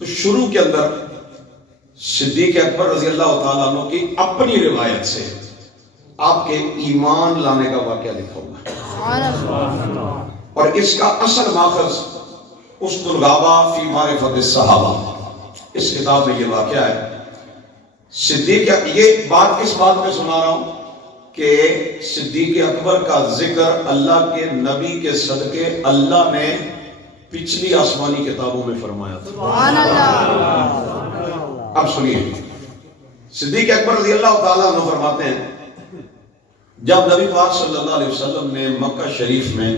تو شروع کے اندر صدیق اکبر رضی اللہ تعالیٰ عنہ کی اپنی روایت سے آپ کے ایمان لانے کا واقعہ لکھا ہوا ہے، اور اس کا اصل ماخذ اسد الغابہ فی معرفت الصحابہ، اس کتاب میں یہ واقعہ ہے۔ صدیق، یہ بات کس بات پہ سنا رہا ہوں کہ صدیق اکبر کا ذکر اللہ کے نبی کے صدقے اللہ نے پچھلی آسمانی کتابوں میں فرمایا تھا۔ سبحان اللہ۔ اب سنیے، صدیق اکبر رضی اللہ تعالیٰ عنہ فرماتے ہیں جب نبی پاک صلی اللہ علیہ وسلم نے مکہ شریف میں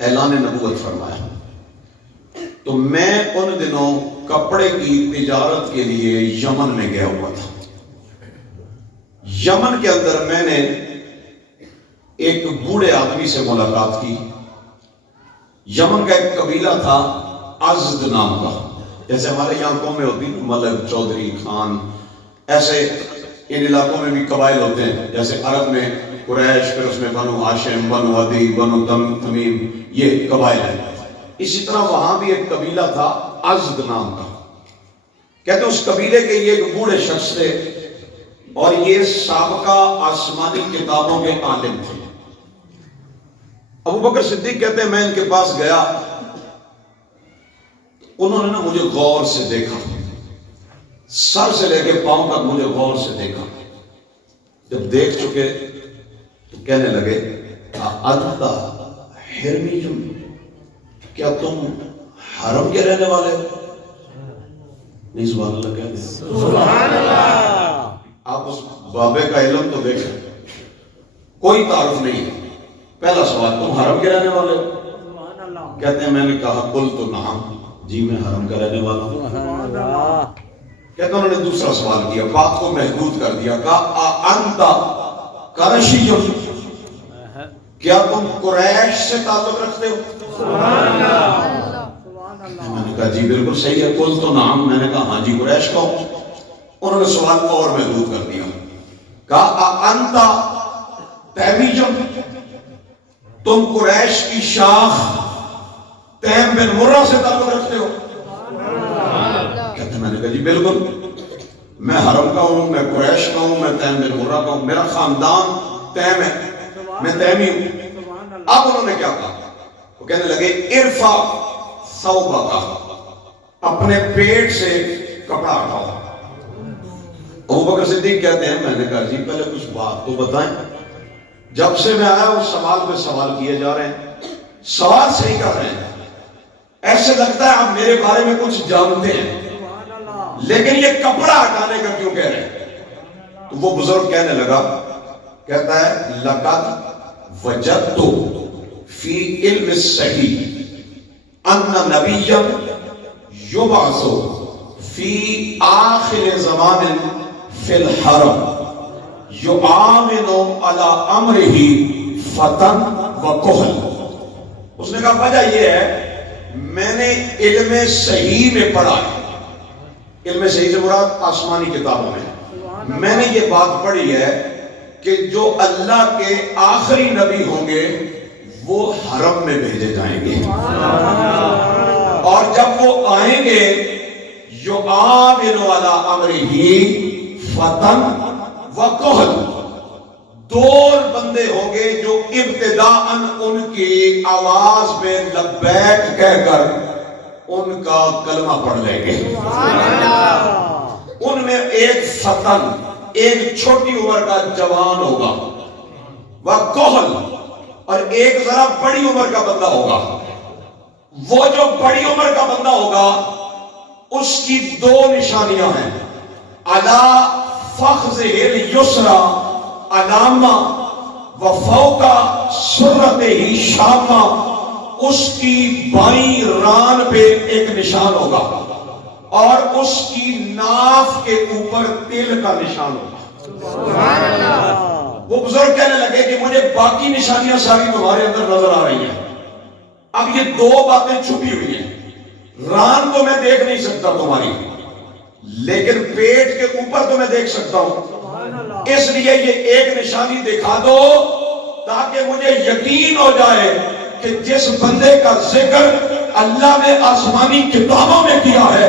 اعلان نبوت فرمایا تو میں ان دنوں کپڑے کی تجارت کے لیے یمن میں گیا ہوا تھا۔ یمن کے اندر میں نے ایک بوڑھے آدمی سے ملاقات کی۔ یمن کا ایک قبیلہ تھا ازد نام کا، جیسے ہمارے یہاں قومیں ہوتی ہیں، ملک، چودھری، خان، ایسے ان علاقوں میں بھی قبائل ہوتے ہیں، جیسے عرب میں قریش، پھر اس میں بنو ہاشم، بنو عدی، بنو تمیم، یہ قبائل ہیں۔ اسی طرح وہاں بھی ایک قبیلہ تھا ازد نام کا، کہتے ہیں اس قبیلے کے یہ ایک بوڑھے شخص تھے اور یہ سابقہ آسمانی کتابوں کے عالم تھے۔ ابو بکر صدیق کہتے ہیں میں ان کے پاس گیا، انہوں نے مجھے غور سے دیکھا، سر سے لے کے پاؤں تک مجھے غور سے دیکھا۔ جب دیکھ چکے تو کہنے لگے انت حرمی، کیا تم حرم کے رہنے والے ہو؟ نہیں، سبحان اللہ کہتے ہیں۔ سبحان اللہ۔ آپ اس بابے کا علم تو دیکھیں، کوئی تعارف نہیں۔ پہلا سوال، تم حرم کے رہنے والے ہو؟ کہتے ہیں میں نے کہا قل تو نعم، جی میں حرم کا رہنے والا ہوں۔ کہتے ہیں انہوں نے دوسرا سوال کیا، بات کو محدود کر دیا، کہا انت قرشی، کیا تم قریش سے تعلق رکھتے ہو؟ میں نے کہا جی بالکل صحیح ہے، قل تو نعم، میں نے کہا ہاں جی قریش کا ہوں۔ انہوں نے سوال کو اور محدود کر دیا، کہا انت تیمی، تم قریش کی شاخ تیم بن مرہ سے تعلق رکھتے ہو؟ کہتے میں نے کہا جی بالکل، میں حرم کا ہوں، میں قریش کا ہوں، میں تیم بن مرہ کا ہوں، میرا خاندان تیم ہے، میں تیمی ہوں۔ اب انہوں نے کیا کہا؟ وہ کہنے لگے ارفع ثوبک، اپنے پیٹ سے کپڑا ہٹاؤ۔ ابو بکر صدیق کہتے ہیں میں نے کہا جی پہلے کچھ بات تو بتائیں، جب سے میں آیا اس سوال پہ سوال کیے جا رہے ہیں، سوال صحیح کر رہے ہیں، ایسے لگتا ہے آپ میرے بارے میں کچھ جانتے ہیں، لیکن یہ کپڑا ہٹانے کا کیوں کہہ رہے ہیں؟ تو وہ بزرگ کہنے لگا، کہتا ہے لقد وجدت فی علم الصحیح ان نبیا یبعث فی آخر زمان فی الحرم یعاون علی امرہ فتن و کہل۔ اس نے کہا وجہ یہ ہے میں نے علم صحیح میں پڑھا ہے، علم صحیح سے مراد آسمانی کتابوں میں نے یہ بات پڑھی ہے کہ جو اللہ کے آخری نبی ہوں گے وہ حرم میں بھیجے جائیں گے، اور جب وہ آئیں گے یعاون علی امرہ فتن و کہل، دو بندے ہوں گے جو ابتداءً ان کی آواز میں لبیک کہہ کر ان کا کلمہ پڑھ لیں گے۔ ان میں ایک فتن، ایک چھوٹی عمر کا جوان ہوگا، وہ کہل، اور ایک ذرا بڑی عمر کا بندہ ہوگا۔ وہ جو بڑی عمر کا بندہ ہوگا اس کی دو نشانیاں ہیں، علی فخذہ الیسری علامہ و فوق سرتہ شامہ، اس کی بائیں ران پہ ایک نشان ہوگا اور اس کی ناف کے اوپر تل کا نشان ہوگا۔ سبحان اللہ۔ وہ بزرگ کہنے لگے کہ مجھے باقی نشانیاں ساری تمہارے اندر نظر آ رہی ہیں، اب یہ دو باتیں چھپی ہوئی ہیں، ران تو میں دیکھ نہیں سکتا تمہاری، لیکن پیٹ کے اوپر تو میں دیکھ سکتا ہوں، اس لیے یہ ایک نشانی دکھا دو تاکہ مجھے یقین ہو جائے کہ جس بندے کا ذکر اللہ نے آسمانی کتابوں میں کیا ہے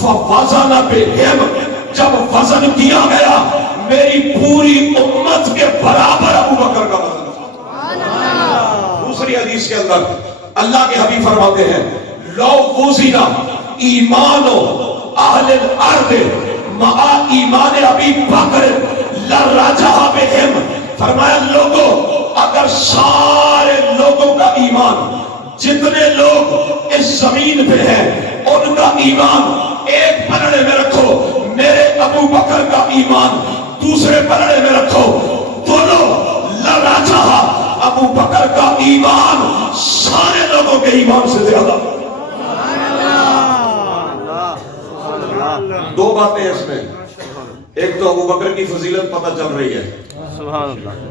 فوزن بہم، جب وزن کیا گیا میری پوری امت کے برابر ابو بکر کا وزن تھا۔ دوسری حدیث کے اندر اللہ کے حبیب فرماتے ہیں لو وزن ایمان اہل الارض مع ایمان ابی بکر لرجح بہم، فرمایا لوگوں اگر سارے لوگوں کا ایمان، جتنے لوگ اس زمین پہ ہیں ان کا ایمان ایک پلڑے میں رکھو، میرے ابو بکر کا ایمان دوسرے پلڑے میں رکھو، دونوں لرجح، ابو بکر کا ایمان سارے لوگوں کے ایمان سے زیادہ۔ دو باتیں اس میں، ایک تو ابو بکر کی فضیلت پتہ چل رہی ہے،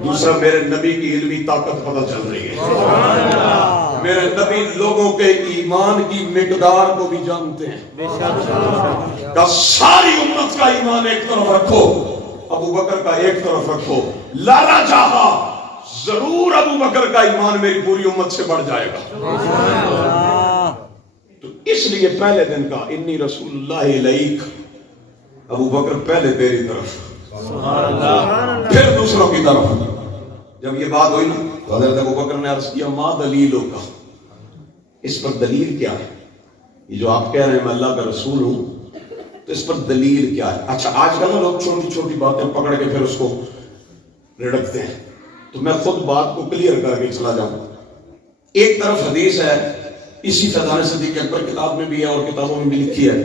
دوسرا میرے نبی کی علمی طاقت پتہ چل رہی ہے۔ میرے نبی لوگوں کے ایمان کی مقدار کو بھی جانتے ہیں کہ ساری امت کا ایمان ایک طرف رکھو، ابو بکر کا ایک طرف رکھو، لالا چاہا ضرور ابو بکر کا ایمان میری پوری امت سے بڑھ جائے گا۔ تو اس لیے پہلے دن کا انی رسول اللہ الیک، ابو بکر پہلے تیری طرف پھر دوسروں کی طرف۔ جب یہ بات ہوئی نا تو حضرت ابو بکر نے عرض کیا ما دلیلوں کا، اس پر دلیل کیا ہے؟ یہ جو آپ کہہ رہے ہیں میں اللہ کا رسول ہوں تو اس پر دلیل کیا ہے؟ اچھا آج کل لوگ چھوٹی چھوٹی باتیں پکڑ کے پھر اس کو رڑکتے ہیں، تو میں خود بات کو کلیئر کر کے چلا جاؤں۔ ایک طرف حدیث ہے اسی فیضان صدیق اکبر کتاب میں بھی ہے اور کتابوں میں بھی لکھی ہے،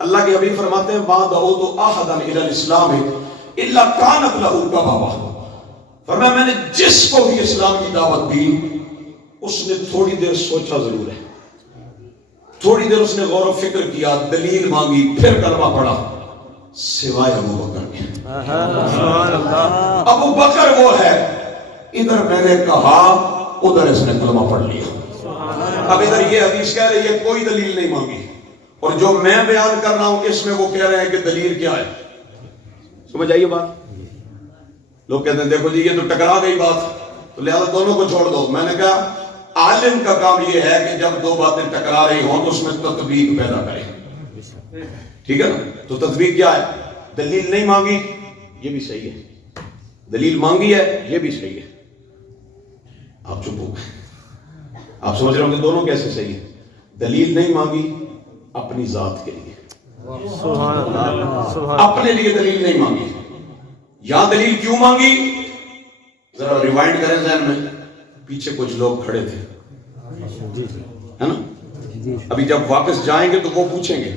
اللہ کے حبیب فرماتے ہیں ما دعوت احدا الی الاسلام الا کانت له کبابا، فرمایا میں نے جس کو بھی اسلام کی دعوت دی اس نے تھوڑی دیر سوچا ضرور ہے، تھوڑی دیر اس نے غور و فکر کیا، دلیل مانگی، پھر کلمہ پڑھا، سوائے ابو بکر کے۔ ابو بکر وہ ہے ادھر میں نے کہا ادھر اس نے کلمہ پڑھ لیا۔ اب ادھر یہ حدیث کہہ رہی ہے کوئی دلیل نہیں مانگی، اور جو میں بیان کر رہا ہوں اس میں وہ کہہ رہے ہیں کہ دلیل کیا ہے۔ سمجھ آئیے بات؟ لوگ کہتے ہیں دیکھو جی یہ تو ٹکرا گئی بات تو لہذا دونوں کو چھوڑ دو۔ میں نے کہا عالم کا کام یہ ہے کہ جب دو باتیں ٹکرا رہی ہوں تو اس میں تطبیق پیدا کرے، ٹھیک ہے نا؟ تو تطبیق کیا ہے؟ دلیل نہیں مانگی یہ بھی صحیح ہے، دلیل مانگی ہے یہ بھی صحیح ہے۔ آپ چپ ہو گئے، آپ سمجھ رہے ہوں کہ دونوں کیسے صحیح ہے؟ دلیل نہیں مانگی اپنی ذات کے لیے، اپنے لیے دلیل نہیں مانگی۔ یا دلیل کیوں مانگی؟ ذرا ریوائنڈ کریں ذہن میں، پیچھے کچھ لوگ کھڑے تھے ہے نا، ابھی جب واپس جائیں گے تو وہ پوچھیں گے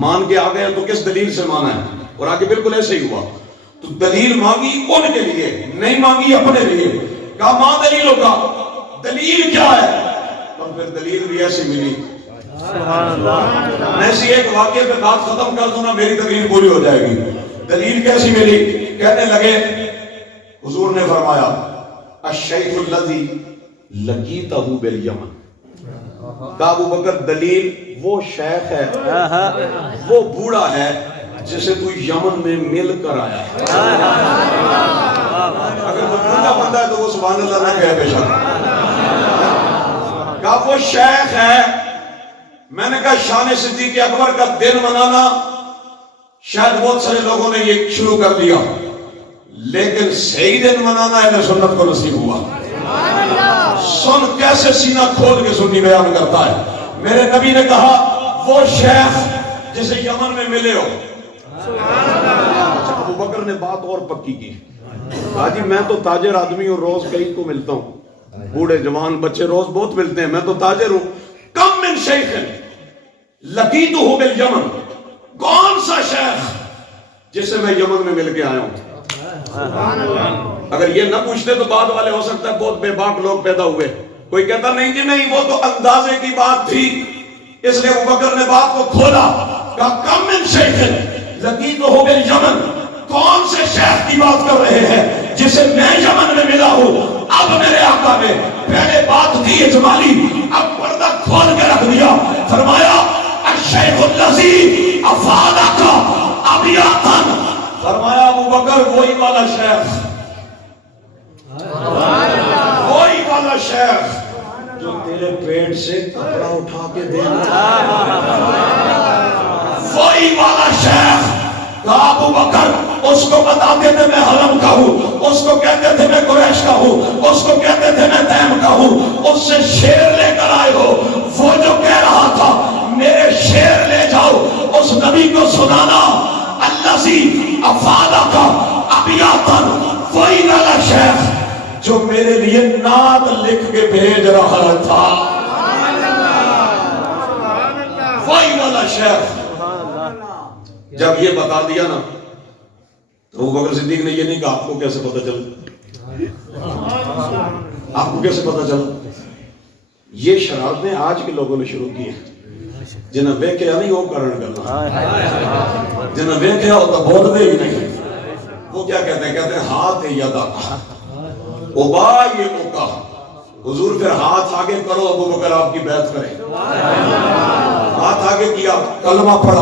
مان کے آ گئے تو کس دلیل سے مانا ہے، اور آگے بالکل ایسے ہی ہوا۔ تو دلیل مانگی ان کے لیے، نہیں مانگی اپنے لیے۔ کہا ماں دلیلوں کا، دلیل کیا ہے؟ اور پھر دلیل بھی ایسی ملی۔ میں اسی ایک واقعے پہ بات ختم کر دوں نا میری تقریر پوری ہو جائے گی۔ دلیل کیسی ملی؟ کہنے لگے حضور نے فرمایا الشیخ الذی لقیتہ بالیمن، کہا ابو بکر دلیل وہ شیخ ہے، وہ بوڑھا ہے جسے تو یمن میں مل کر آیا ہے۔ اگر وہ بوڑھا بندہ ہے تو وہ سبحان اللہ نہ کہے بے شک۔ کہا وہ شیخ ہے۔ میں نے کہا شان صدیق اکبر کا دن منانا شاید بہت سارے لوگوں نے یہ شروع کر دیا، لیکن صحیح دن منانا اہل سنت کو نصیب ہوا۔ سن کیسے سینہ کھول کے سنی بیان کرتا ہے۔ میرے نبی نے کہا وہ شیخ جسے یمن میں ملے ہو۔ ابو بکر نے بات اور پکی کی، کہا جی میں تو تاجر آدمی ہوں، روز کئی کو ملتا ہوں، بوڑھے جوان بچے روز بہت ملتے ہیں، میں تو تاجر ہوں۔ کم من شیخ لقیتہ بالیمن، کون سا شیخ جسے میں یمن میں مل کے آیا ہوں۔ اگر یہ نہ پوچھتے تو بعد والے ہو سکتا ہے بہت بے باک لوگ پیدا ہوئے، کوئی کہتا نہیں جی نہیں وہ تو اندازے کی بات تھی، اس لیے ابو بکر نے بات کو کھولا، کہا کم من شیخ لقیتہ بالیمن، کون سے شیخ کی بات کر رہے ہیں جسے میں یمن میں ملا ہوں۔ اب میرے آقا نے پہلے بات تھی اجمالی، اب پردہ کھول کے رکھ دیا، فرمایا الشیخ الذی افادک ابیاتن، فرمایا ابو بکر وہی والا شیخ، وہی والا شیخ جو تیرے پیٹ سے کپڑا اٹھا کے دے رہا ہے۔ وہی والا شیخ کہا ابو بکر اس کو بتاتے تھے میں حرم کا ہوں، اس کو کہتے تھے میں قریش کا ہوں، اس کو کہتے تھے میں تیم کا ہوں، اس سے شیر لے کر آئے ہو، وہ جو کہہ رہا تھا میرے شیر لے جاؤ، اس نبی کو سنانا الذی افادک ابیاتن، وہی والا شیخ جو میرے لیے نعت لکھ کے بھیج رہا تھا، وہی والا شیخ۔ جب یہ بتا دیا نا تو ابو بکر صدیق نے یہ نہیں کہا آپ کو کیسے پتہ چلا، آپ کو کیسے پتہ چلا۔ یہ شرارتیں آج کے لوگوں نے شروع کی ہیں، جنہیں ویکھیا نہیں وہ کرن کرنا، جنہیں ویکھیا وہ تو بول دے ہی نہیں۔ وہ کیا کہتے ہیں؟ کہتے ہیں ہاتھ یدا اوبا یہ اوکا، حضور پھر ہاتھ آگے کرو ابو بکر آپ کی بیعت کریں، ہاتھ آگے کیا، کلمہ پڑھا۔